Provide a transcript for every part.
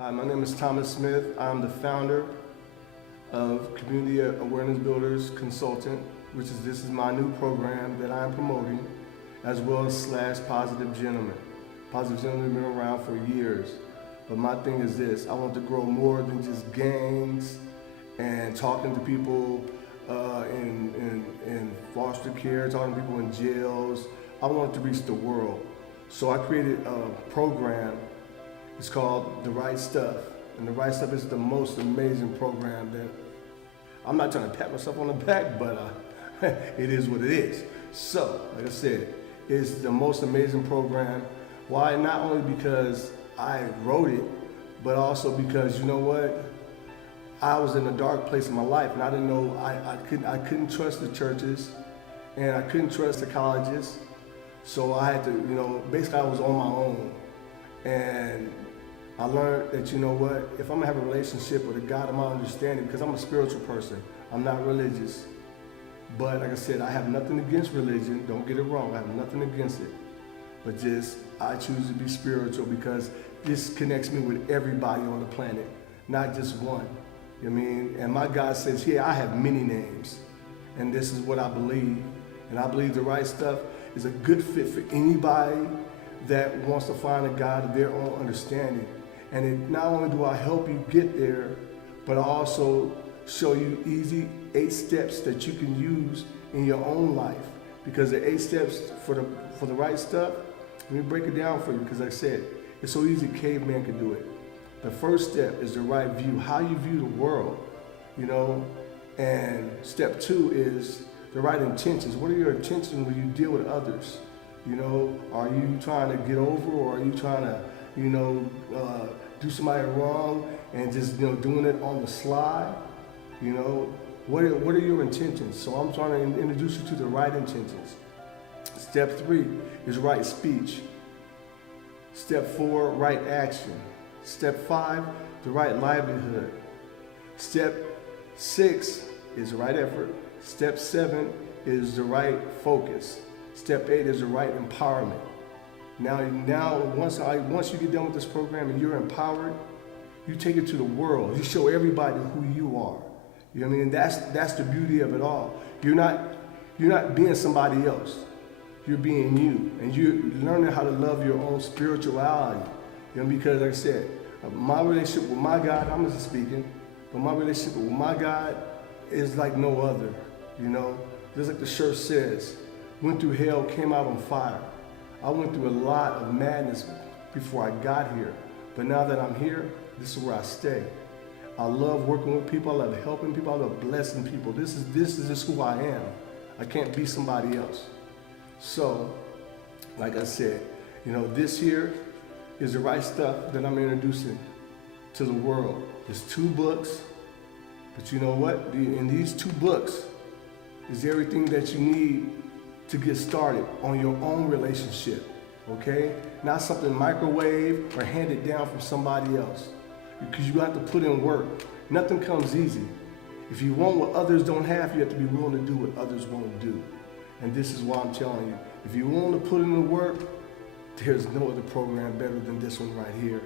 Hi, my name is Thomas Smith. I'm the founder of Community Awareness Builders Consultant, this is my new program that I'm promoting, as well as Positive Gentleman. Positive Gentleman has been around for years, but my thing is this: I want to grow more than just gangs and talking to people in foster care, talking to people in jails. I want to reach the world. So I created a program. It's called The Right Stuff. And The Right Stuff is the most amazing program that, I'm not trying to pat myself on the back, but it is what it is. So, like I said, it's the most amazing program. Why? Not only because I wrote it, but also because, you know what? I was in a dark place in my life, and I didn't know, I couldn't trust the churches, and I couldn't trust the colleges. So I had to, basically I was on my own. And I learned that, you know what, if I'm gonna have a relationship with a God of my understanding, because I'm a spiritual person, I'm not religious. But like I said, I have nothing against religion, don't get it wrong, I have nothing against it. But just, I choose to be spiritual because this connects me with everybody on the planet, not just one. You know what I mean? And my God says, yeah, I have many names. And this is what I believe. And I believe The Right Stuff is a good fit for anybody that wants to find a God of their own understanding. And not only do I help you get there, but I also show you easy 8 steps that you can use in your own life. Because the 8 steps for the right stuff, let me break it down for you, because like I said, it's so easy, caveman can do it. The first step is the right view, how you view the world, and step 2 is the right intentions. What are your intentions when you deal with others? Are you trying to get over, or are you trying to, do somebody wrong and just, doing it on the slide? What are your intentions? So I'm trying to introduce you to the right intentions. Step 3 is right speech. Step 4, right action. Step 5, the right livelihood. Step 6 is the right effort. Step 7 is the right focus. Step 8 is the right empowerment. Now, once you get done with this program and you're empowered, you take it to the world. You show everybody who you are. You know what I mean? That's the beauty of it all. You're not being somebody else. You're being you, and you're learning how to love your own spirituality. Because like I said, my relationship with my God, I'm just speaking, but my relationship with my God is like no other. Just like the church says, went through hell, came out on fire. I went through a lot of madness before I got here. But now that I'm here, this is where I stay. I love working with people, I love helping people, I love blessing people. This is just who I am. I can't be somebody else. So, like I said, this here is the right stuff that I'm introducing to the world. There's 2 books, but you know what? In these 2 books is everything that you need to get started on your own relationship, okay? Not something microwave or handed down from somebody else, because you have to put in work. Nothing comes easy. If you want what others don't have, you have to be willing to do what others won't do. And this is why I'm telling you, if you're willing to put in the work, there's no other program better than this one right here.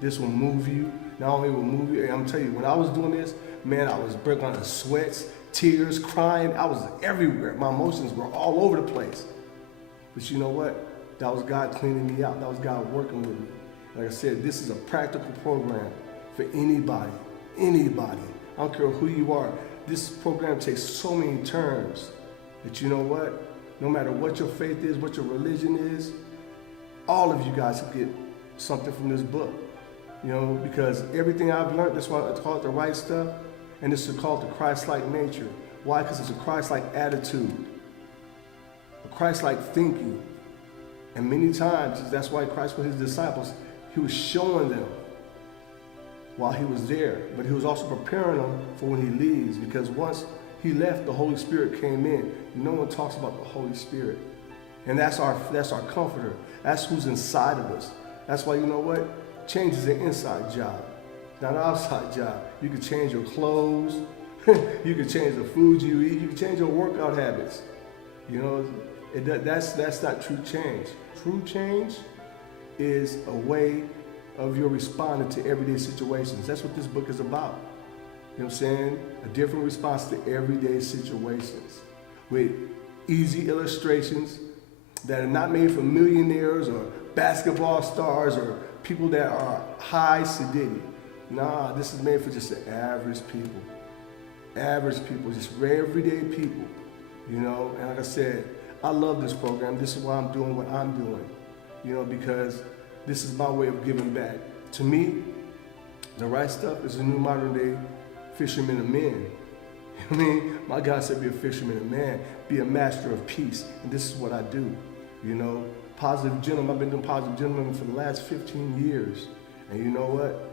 This will move you. Not only will move you, I'm telling you, when I was doing this, man, I was breaking out in sweats, tears, crying. I was everywhere. My emotions were all over the place. But you know what? That was God cleaning me out. That was God working with me. Like I said, this is a practical program for anybody. Anybody. I don't care who you are. This program takes so many turns that you know what? No matter what your faith is, what your religion is, all of you guys can get something from this book. Because everything I've learned, that's why it's called The Right Stuff, and this is called the Christ-like nature. Why? Because it's a Christ-like attitude, a Christ-like thinking. And many times, that's why Christ with his disciples, he was showing them while he was there, but he was also preparing them for when he leaves, because once he left, the Holy Spirit came in. No one talks about the Holy Spirit. And that's our comforter. That's who's inside of us. That's why, you know what? Change is an inside job, not an outside job. You can change your clothes. You can change the food you eat. You can change your workout habits. That's not true change. True change is a way of your responding to everyday situations. That's what this book is about. You know what I'm saying? A different response to everyday situations with easy illustrations that are not made for millionaires or basketball stars or people that are high sedity. Nah, this is made for just the average people. Average people, just everyday people, you know? And like I said, I love this program. This is why I'm doing what I'm doing, you know, because this is my way of giving back. To me, the right stuff is a new modern day fisherman of men. I mean, my God said be a fisherman of man, be a master of peace. And this is what I do, you know. Positive gentleman, I've been doing positive gentleman for the last 15 years. And you know what?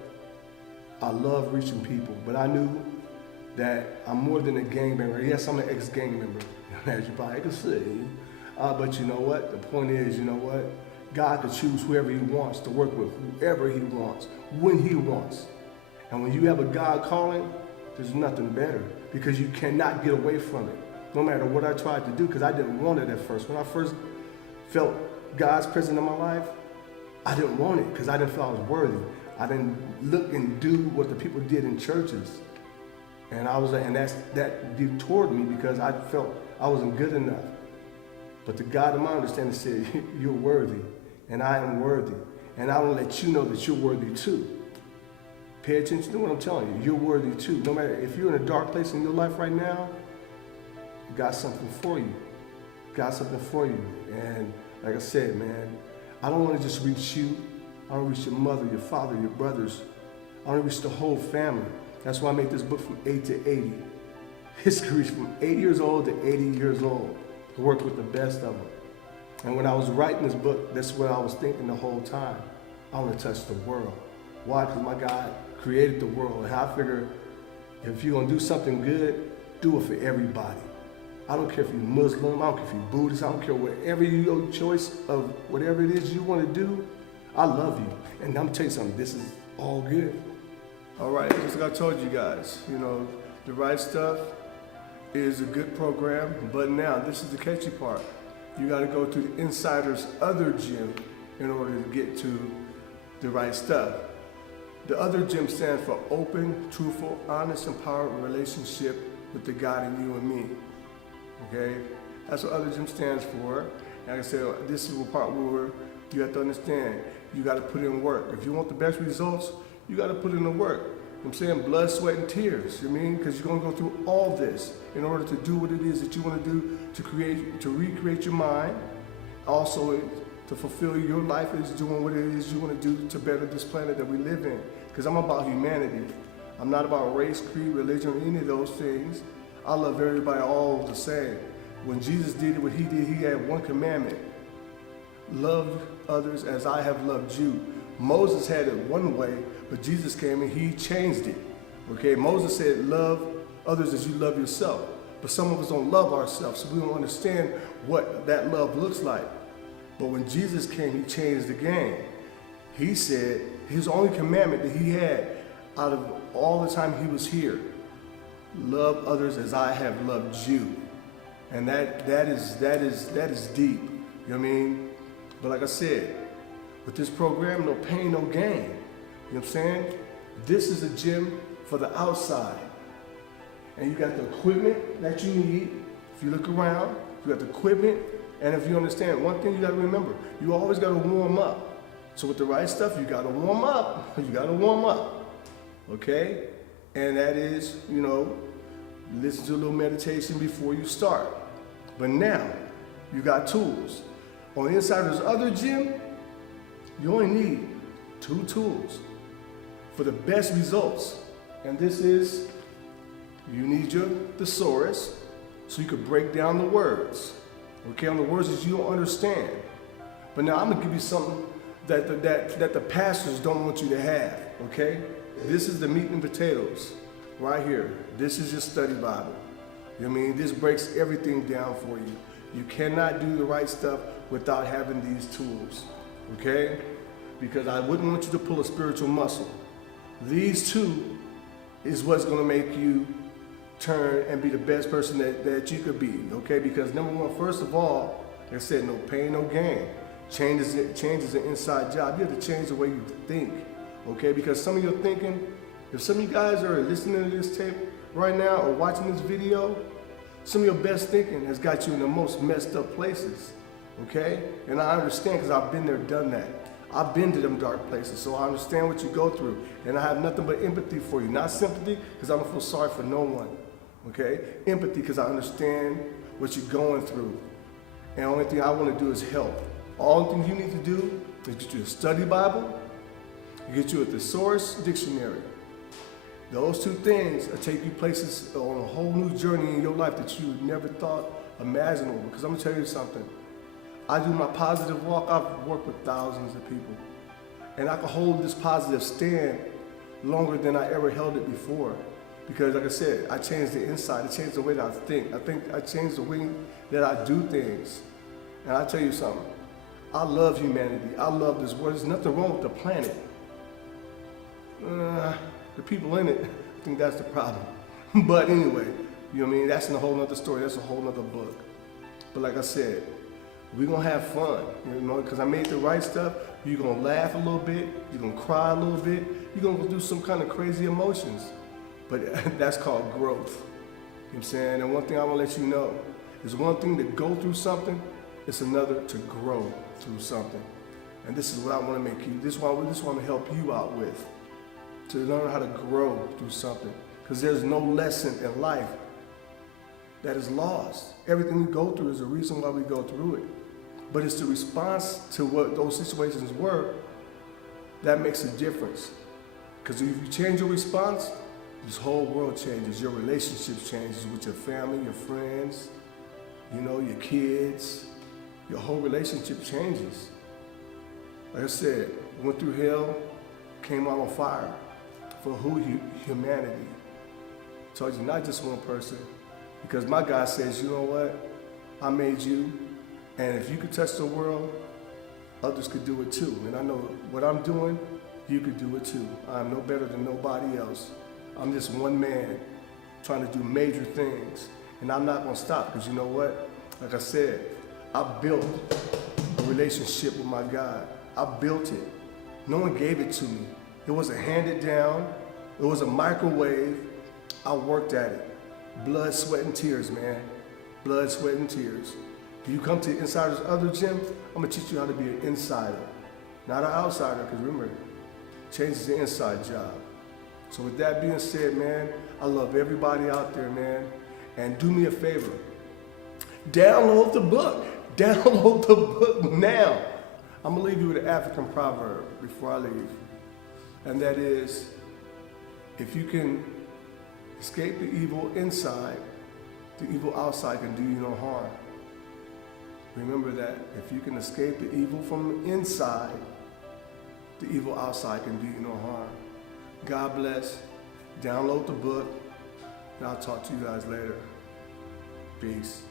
I love reaching people, but I knew that I'm more than a gangbanger. Yes, I'm an ex-gang member, as you probably can see. But you know what? The point is, you know what? God can choose whoever he wants to work with, whoever he wants, when he wants. And when you have a God calling, there's nothing better because you cannot get away from it. No matter what I tried to do, because I didn't want it at first. When I first felt God's presence in my life, I didn't want it because I didn't feel I was worthy. I didn't look and do what the people did in churches. And that detoured me because I felt I wasn't good enough. But the God of my understanding said, you're worthy, and I am worthy. And I will let you know that you're worthy too. Pay attention to what I'm telling you. You're worthy too. No matter if you're in a dark place in your life right now, got something for you. Got something for you. And like I said, man, I don't want to just reach you. I want to reach your mother, your father, your brothers. I want to reach the whole family. That's why I made this book from 8 to 80. History from 8 years old to 80 years old. To work with the best of them. And when I was writing this book, that's what I was thinking the whole time. I want to touch the world. Why? Because my God created the world. And I figure if you're going to do something good, do it for everybody. I don't care if you're Muslim, I don't care if you're Buddhist, I don't care whatever your choice of whatever it is you want to do, I love you. And I'm going to tell you something, this is all good. All right, just like I told you guys, you know, The Right Stuff is a good program, but now this is the catchy part. You got to go to the insider's other gym in order to get to The Right Stuff. The other gym stands for open, truthful, honest, empowered relationship with the God in you and me. Okay? That's what other gym stands for. Like I said, this is the part where you have to understand, you got to put in work. If you want the best results, you got to put in the work. You know what I'm saying? Blood, sweat, and tears. You know what I mean? Because you're going to go through all this in order to do what it is that you want to do to recreate your mind. Also, to fulfill your life is doing what it is you want to do to better this planet that we live in. Because I'm about humanity. I'm not about race, creed, religion, or any of those things. I love everybody all the same. When Jesus did what he did, he had one commandment. Love others as I have loved you. Moses had it one way, but Jesus came and he changed it. Okay, Moses said, love others as you love yourself. But some of us don't love ourselves, so we don't understand what that love looks like. But when Jesus came, he changed the game. He said his only commandment that he had out of all the time he was here, love others as I have loved you. And that is deep. You know what I mean? But like I said, with this program, no pain, no gain. You know what I'm saying? This is a gym for the outside. And you got the equipment that you need. If you look around, you got the equipment. And if you understand, one thing you got to remember, you always got to warm up. So with the right stuff, you got to warm up. You got to warm up. Okay? And that is, you know, listen to a little meditation before you start. But now, you got tools. On the inside of this other gym, you only need 2 tools for the best results. And this is, you need your thesaurus so you can break down the words. Okay, on the words that you don't understand. But now I'm gonna give you something that the pastors don't want you to have, okay? This is the meat and potatoes right here. This is your study Bible. You know what I mean? This breaks everything down for you. You cannot do the right stuff without having these tools, okay? Because I wouldn't want you to pull a spiritual muscle. These 2 is what's gonna make you turn and be the best person that you could be, okay? Because number one, first of all, like I said, no pain, no gain. Change is an inside job. You have to change the way you think. Okay, because some of you are thinking, if some of you guys are listening to this tape right now or watching this video, some of your best thinking has got you in the most messed up places. Okay? And I understand because I've been there, done that. I've been to them dark places, so I understand what you go through. And I have nothing but empathy for you. Not sympathy, because I don't feel sorry for no one. Okay? Empathy, because I understand what you're going through. And the only thing I want to do is help. All the things you need to do is get you a study Bible, get you a thesaurus dictionary. Those two things will take you places on a whole new journey in your life that you never thought imaginable. Because I'm going to tell you something. I do my positive walk. I've worked with thousands of people. And I can hold this positive stand longer than I ever held it before. Because like I said, I changed the inside. I changed the way that I think. I changed the way that I do things. And I tell you something. I love humanity. I love this world. There's nothing wrong with the planet. The people in it, I think that's the problem. But anyway, you know what I mean? That's a whole nother story. That's a whole nother book. But like I said, we're going to have fun, you know, because I made the right stuff. You're going to laugh a little bit. You're going to cry a little bit. You're going to go through some kind of crazy emotions. But that's called growth. You know what I'm saying? And one thing I want to let you know is one thing to go through something, it's another to grow through something. And this is what I want to make you, this is what I want to help you out with. To learn how to grow through something. Because there's no lesson in life that is lost. Everything we go through is a reason why we go through it. But it's the response to what those situations were that makes a difference. Because if you change your response, this whole world changes. Your relationships changes with your family, your friends, you know, your kids. Your whole relationship changes. Like I said, went through hell, came out on fire. For humanity. Told you, not just one person. Because my God says, you know what? I made you, and if you could touch the world, others could do it too. And I know what I'm doing, you could do it too. I'm no better than nobody else. I'm just one man trying to do major things. And I'm not going to stop, because you know what? Like I said, I built a relationship with my God. I built it. No one gave it to me. It wasn't handed down. It was a microwave. I worked at it. Blood, sweat, and tears, man. Blood, sweat, and tears. If you come to the Insider's Other Gym, I'm going to teach you how to be an insider, not an outsider, because remember, change is an inside job. So with that being said, man, I love everybody out there, man. And do me a favor. Download the book. Download the book now. I'm going to leave you with an African proverb before I leave. And that is, if you can escape the evil inside, the evil outside can do you no harm. Remember that. If you can escape the evil from inside, the evil outside can do you no harm. God bless. Download the book, and I'll talk to you guys later. Peace.